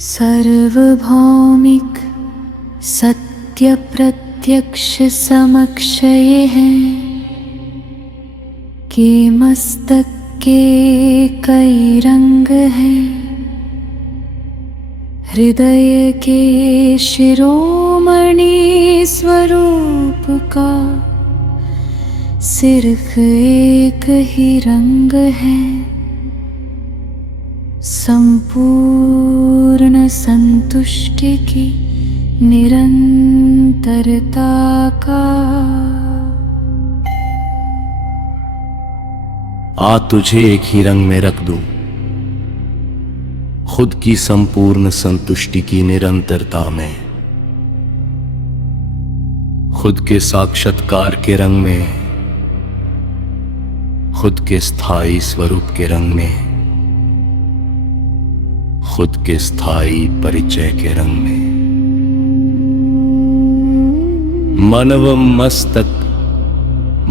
सर्वभौमिक सत्य प्रत्यक्ष समक्ष ये हैं कि मस्तक के कई रंग हैं। हृदय के शिरोमणि स्वरूप का सिर्फ एक ही रंग है। संपूर्ण संतुष्टि की निरंतरता का। आ तुझे एक ही रंग में रख दूं, खुद की संपूर्ण संतुष्टि की निरंतरता में, खुद के साक्षात्कार के रंग में, खुद के स्थायी स्वरूप के रंग में, खुद के स्थायी परिचय के रंग में। मन व मस्तक,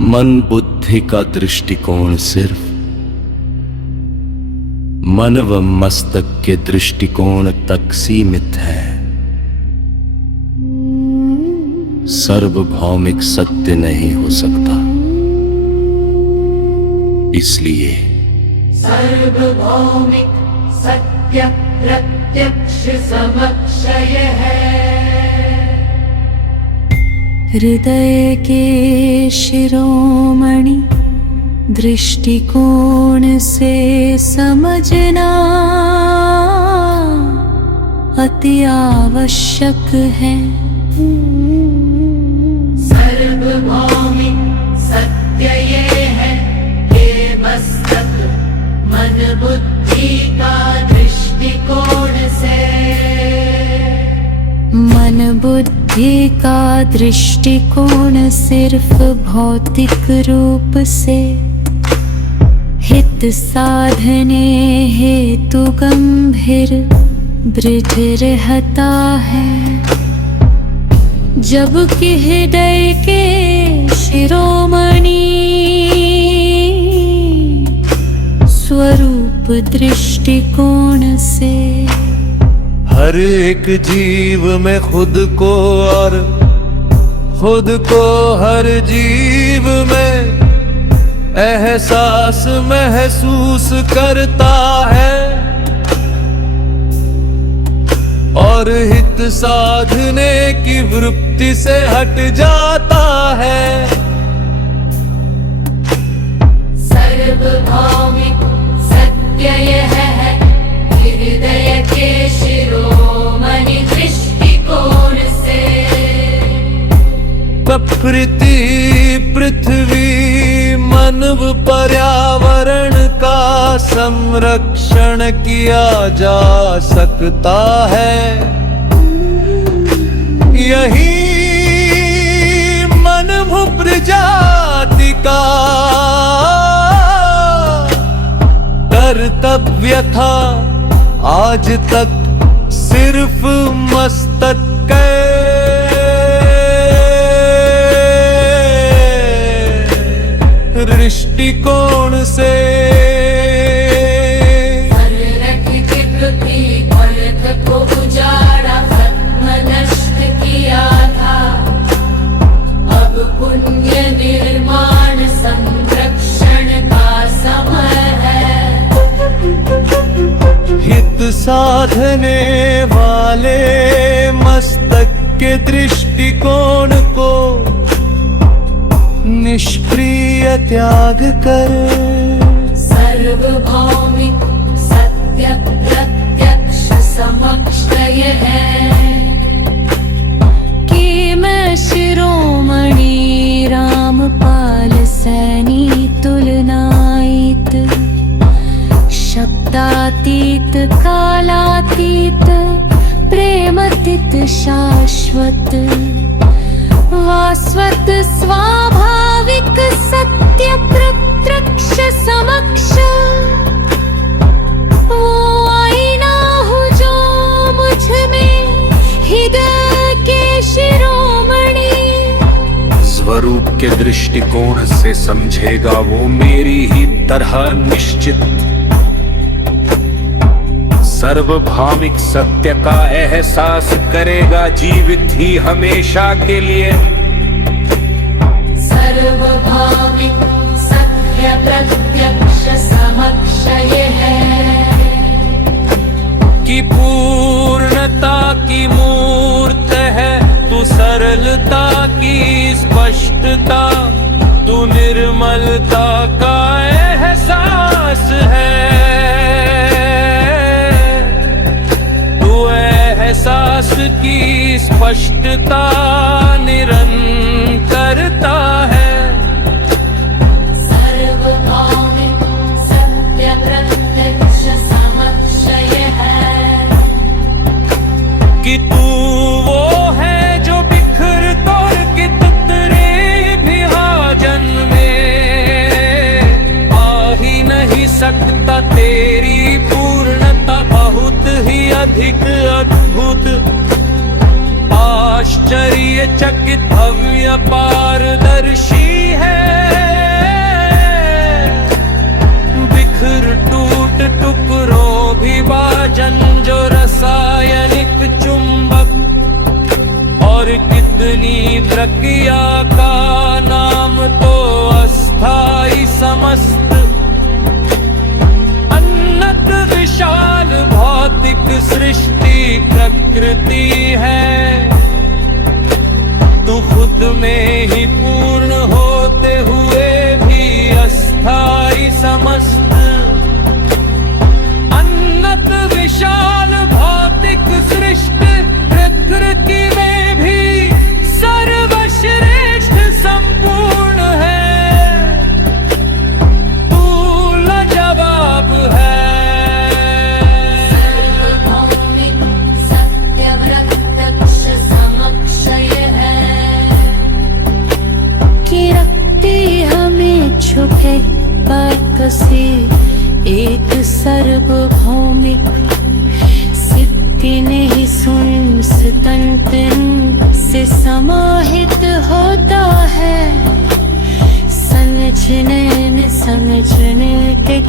मन बुद्धि का दृष्टिकोण सिर्फ मन व मस्तक के दृष्टिकोण तक सीमित है। सार्वभौमिक सत्य नहीं हो सकता। इसलिए सार्वभौमिक सत्य प्रत्यक्ष समक्ष है। हृदय के शिरोमणि दृष्टिकोण से समझना अति आवश्यक है। सार्वभौमिक सत्य ये है कि मस्तक मन बुद्धि का दृष्टिकोण से, मन बुद्धि का दृष्टिकोण सिर्फ भौतिक रूप से हित साधने हेतु गंभीर दृढ़ रहता है। जबकि हृदय के शिरोमणि स्वरूप दृष्टिकोण से हर एक जीव में खुद को और खुद को हर जीव में एहसास महसूस करता है और हित साधने की वृत्ति से हट जाता है। सार्वभौमिक सत्य यह है कि हृदय के शिरोमणि दृष्टिकोण से प्रकृति, पृथ्वी, मानव पर्यावरण का संरक्षण किया जा सकता है। यही मानव प्रजाति का कर्तव्य था। आज तक सिर्फ मस्तक के दृष्टिकोण से अर्थ को उजाड़ा, खत्म नष्ट किया था। अब पुण्य निर्माण संरक्षण का समय है। हित साधने वाले मस्तक के दृष्टिकोण को निष्क्रिय त्याग कर सार्वभौमिक सत्य प्रत्यक्ष समक्ष ये है कि मैं शिरोमणि रामपाल सैनी तुलनातीत, शब्दातीत, कालातीत, प्रेमतीत, शाश्वत, वास्वत, स्वाभाविक सत्य प्रत्यक्ष समक्ष वो आईना हूँ जो मुझ में हृदय के शिरोमणि स्वरूप के दृष्टिकोण से समझेगा वो मेरी ही तरह निश्चित। सर्वभौमिक सत्य का एहसास करेगा जीवित ही हमेशा के लिए। सर्वभौमिक सत्य प्रत्यक्ष समक्ष ये है कि पूर्णता की मूर्त है तू, सरलता की स्पष्टता, तू निर्मलता का एहसास है, तू एहसास की स्पष्टता निरंतरता है। सर्वभौमिक सत्य प्रत्यक्ष समक्ष ये है कि तू वो है जो बिखर तोड़ के तेरे भी आजन में आ ही नहीं सकता। तेरी पूर्णता बहुत ही अधिक अद्भुत, आश्चर्यचकित, भव्य, पारदर्शी है। बिखर टूट टुकड़ों भी भाजन जो रासायनिक चुंबक, और कितनी प्रक्रिया का नाम तो अस्थाई समस्त अनंत विशाल भौतिक सृष्टि प्रकृति है। तू खुद में ही पूर्ण होते हुए भी अस्थाई समस्त अनंत विशाल भौतिक सृष्टि प्रकृति में भी सर्वश्रेष्ठ संपूर्ण है। तू लाजवाब है। सर्वभौमिक सत्य प्रत्यक्ष समक्ष ये है कि रखती हमें छुपे कसी एक सर्वभौमिक सिद्धि नहीं सुन तंत्र से समाहित होता है। समझने में समझने के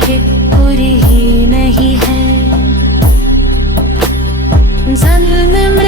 पूरी ही नहीं है। जन्म